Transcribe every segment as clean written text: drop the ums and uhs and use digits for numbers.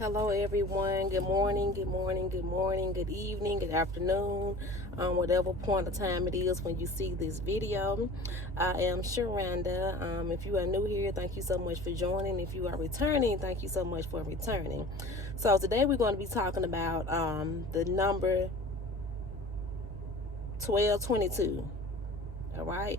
Hello, everyone. Good morning, good morning, good morning, good evening, good afternoon, whatever point of time it is when you see this video. I am Sharanda. If you are new here, thank you so much for joining. If you are returning, thank you so much for returning. So, today we're going to be talking about the number 1222. All right.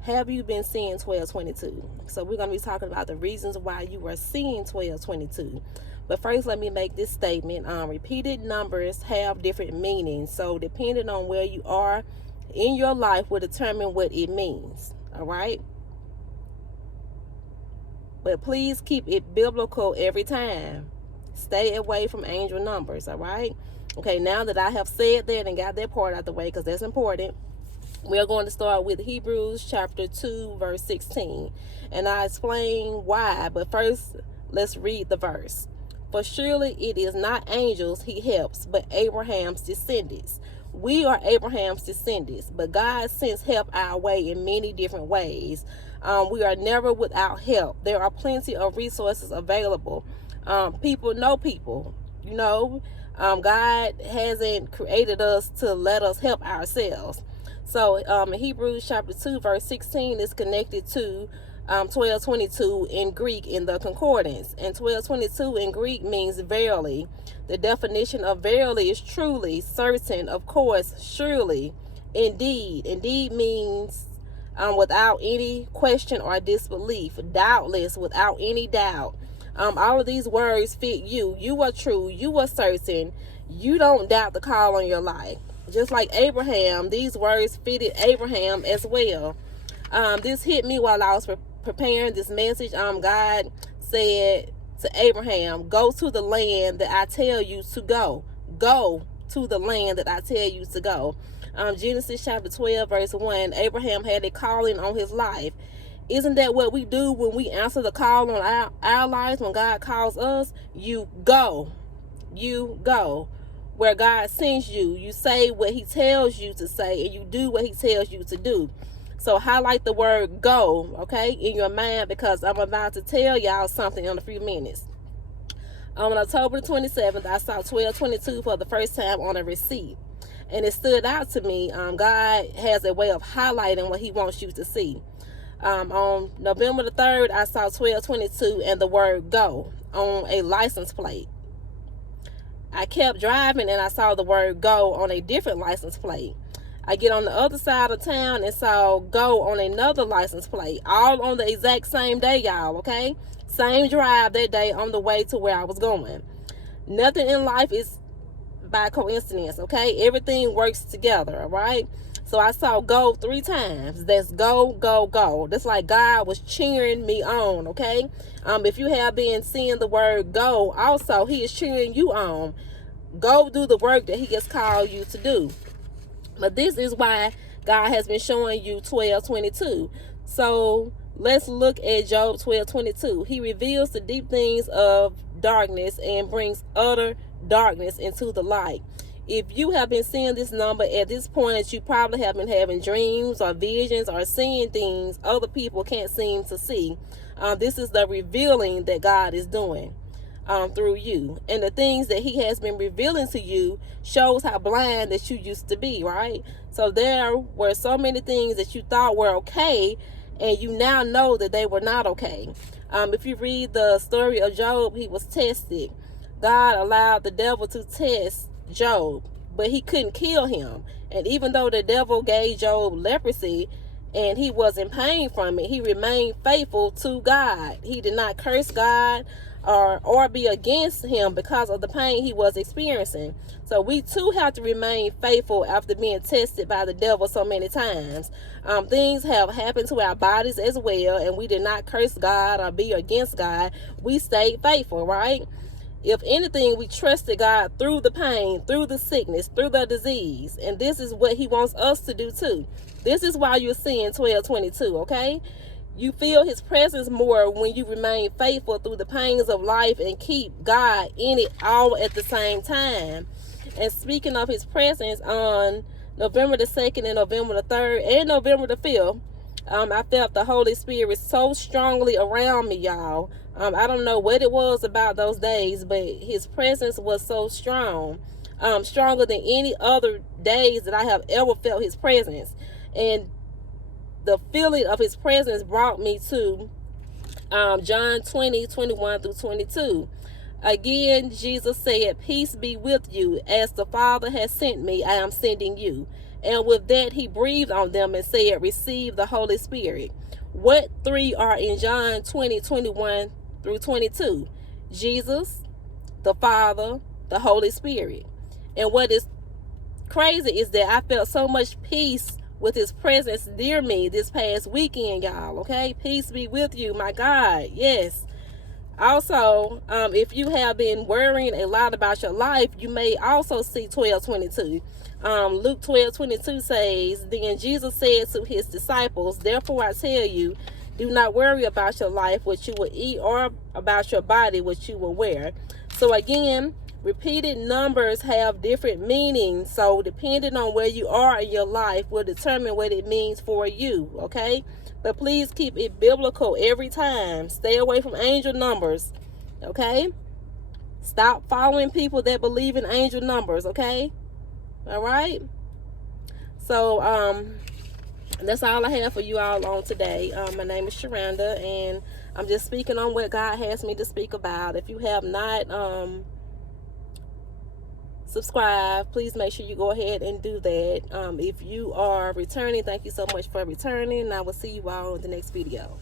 Have you been seeing 1222? So we're going to be talking about the reasons why you are seeing 1222. But first, let me make this statement. Repeated numbers have different meanings. So depending on where you are in your life will determine what it means. All right. But please keep it biblical every time. Stay away from angel numbers. All right. Okay. Now that I have said that and got that part out the way, because that's important, we are going to start with Hebrews chapter 2, verse 16. And I explain why, but first, let's read the verse. For surely it is not angels he helps, but Abraham's descendants. We are Abraham's descendants, but God sends help our way in many different ways. We are never without help. There are plenty of resources available. People know people. God hasn't created us to let us help ourselves. So in Hebrews chapter 2, verse 16 is connected to 1222 in Greek in the concordance. And 1222 in Greek means verily. The definition of verily is truly, certain, of course, surely, indeed. Indeed means without any question or disbelief, doubtless, without any doubt. All of these words fit you. You are true. You are certain. You don't doubt the call on your life. Just like Abraham, these words fitted Abraham as well. This hit me while I was preparing this message. God said to Abraham, go to the land that I tell you to go. Go to the land that I tell you to go. Genesis chapter 12, verse 1, Abraham had a calling on his life. Isn't that what we do when we answer the call on our lives? When God calls us, you go. You go. Where God sends you, you say what he tells you to say, and you do what he tells you to do. So highlight the word go, okay, in your mind, because I'm about to tell y'all something in a few minutes. On October 27th, I saw 1222 for the first time on a receipt. And it stood out to me. God has a way of highlighting what he wants you to see. On November the 3rd, I saw 1222 and the word go on a license plate. I kept driving and I saw the word go on a different license plate. I get on the other side of town and saw go on another license plate, all on the exact same day, y'all, okay? Same drive that day on the way to where I was going. Nothing in life is by coincidence, okay? Everything works together, all right? So I saw go 3 times. That's go, go, go. That's like God was cheering me on, okay? If you have been seeing the word go, also, he is cheering you on. Go do the work that he has called you to do. But this is why God has been showing you 1222. So let's look at Job 1222. He reveals the deep things of darkness and brings utter darkness into the light. If you have been seeing this number at this point, you probably have been having dreams or visions or seeing things other people can't seem to see. This is the revealing that God is doing through you. And the things that he has been revealing to you shows how blind that you used to be, right? So there were so many things that you thought were okay, and you now know that they were not okay. If you read the story of Job, he was tested. God allowed the devil to test Job, but he couldn't kill him. And even though the devil gave Job leprosy and he was in pain from it, he remained faithful to God. He did not curse God or be against him because of the pain he was experiencing. So we too have to remain faithful after being tested by the devil so many times. Things have happened to our bodies as well, and we did not curse God or be against God. We stayed faithful, right? If anything, we trusted God through the pain, through the sickness, through the disease. And this is what he wants us to do too. This is why you're seeing 1222, okay? You feel his presence more when you remain faithful through the pains of life and keep God in it all at the same time. And speaking of his presence, on November the 2nd and November the 3rd and November the 5th, I felt the Holy Spirit so strongly around me, y'all. I don't know what it was about those days, but his presence was so strong. Stronger than any other days that I have ever felt his presence. And the feeling of his presence brought me to John 20:21-22. Again, Jesus said, "Peace be with you. As the Father has sent me, I am sending you." And with that, he breathed on them and said, "Receive the Holy Spirit." What three are in John 20:21-22? Jesus, the Father, the Holy Spirit. And what is crazy is that I felt so much peace with his presence near me this past weekend, y'all. Okay, peace be with you, my God. Yes. Also, if you have been worrying a lot about your life, you may also see 12:22. Luke 12:22 says, "Then Jesus said to his disciples, therefore I tell you, do not worry about your life, what you will eat, or about your body, what you will wear." So again, repeated numbers have different meanings. So depending on where you are in your life will determine what it means for you, okay? But please keep it biblical every time. Stay away from angel numbers, okay? Stop following people that believe in angel numbers, okay? All right? So, that's all I have for you all on today. My name is Sharanda, and I'm just speaking on what God has me to speak about. If you have not subscribe, please make sure you go ahead and do that. If you are returning, thank you so much for returning. I will see you all in the next video.